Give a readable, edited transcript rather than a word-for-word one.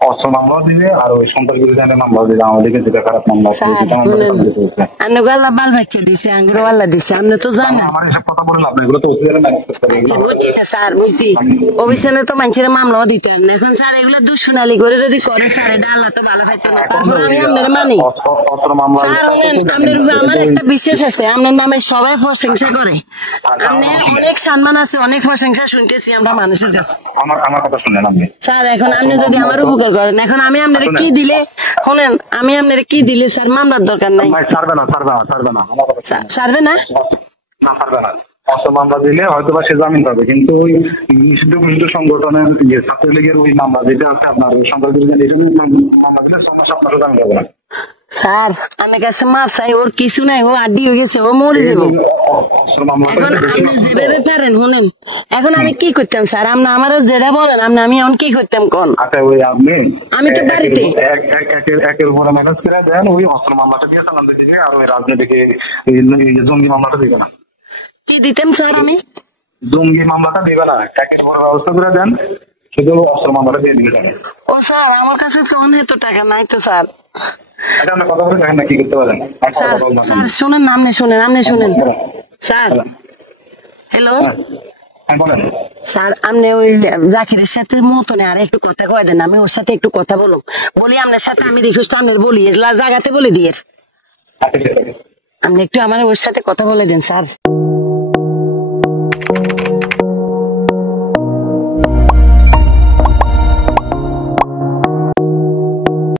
অস্ত্র মামলা দিবে আর ওই সন্ত্রাস বিরোধী আইনের মামলা দিবে, আমাদেরকে যেটা খারাপ মামলা আল্লাহ বাল বাচ্চা দিছে, আঙ্গুর আল্লাহ দিছে, আপনি তো জানেন। আমার এসব কথা বলে লাভ নেই, এগুলো তো অতীতের ম্যানেজ করে এগুলো। বুঝছি না স্যার, বুঝছি অফিসিয়ালে তো মানুষের মামলাও দিতে না এখন স্যার, এগুলো দুঃশুনালি করে যদি করে স্যার এটা আল্লাহ তো ভালো পাইতো না। তারপর আমি আপনার মানি অস্ত্র মামলা স্যার, আপনার আমার একটা বিশ্বাস আছে, আপনার নামে সবাই প্রশংসা করে, আপনার অনেক সম্মান আছে, অনেক প্রশংসা শুনতেছি আমরা মানুষের কাছে। আমার কথা শুনেন আপনি স্যার, এখন আপনি যদি আমার উপকার করেন, এখন আমি আপনার কি দিলে শোনেন, আমি আপনার কি দিলে স্যার মামলার দরকার নাই। ছাড়বে না ছাড়বে না অস্ত্র মামলা দিলে হয়তো বা সে জামিন পাবে, কিন্তু ওই নিষিদ্ধ ঘোষিত সংগঠনের ছাত্রলীগের ওই মামলা যেটা আছে আপনার সন্ত্রাস বিরোধী মামলা দিলে 6 মাস আপনার জামিন পাবে না। স্যার আমার কাছে মাপ চাই, ওর কিছু নাই, ও আড্ডি হয়ে গেছে, ও মরে যাবো। এখন আপনি যেভাবে পারেন শুনেন, এখন আমি কি করতাম স্যার, আপনি আমার যেটা বলেন আপনি, আমি এখন কি করতাম কোন? আচ্ছা ওই আমি তো বাড়িতে একের উপরে ম্যানেজ করে দেন, ওই অস্ত্র মামলাটা দিয়ে চালান দিবে, আর ওই রাজনীতিকে জঙ্গি মামলাটা দিবে না। কি দিতাম স্যার আমি? জঙ্গি মামলাটা দিবে না, একের উপরে ব্যবস্থা করে দেন, শুধু অস্ত্র মামলাটা দিয়ে দিবে। ও স্যার, আমার কাছে তো এত টাকা নাই তো স্যার। আচ্ছা আমরা কথা বলে দেখেন না কি করতে পারেন। স্যার স্যার শুনেন না, আপনি শুনেন স্যার। হ্যালো বলেন স্যার, আপনি ওই জাকিরের সাথে মতনে আর একটু কথা কয়ে দেন, আমি ওর সাথে একটু কথা বলি আপনার সাথে, আমি রিকোয়েস্ট আপনার বলি জায়গাতে বলে দিয়ে, আপনি একটু আমার ওর সাথে কথা বলে দেন স্যার।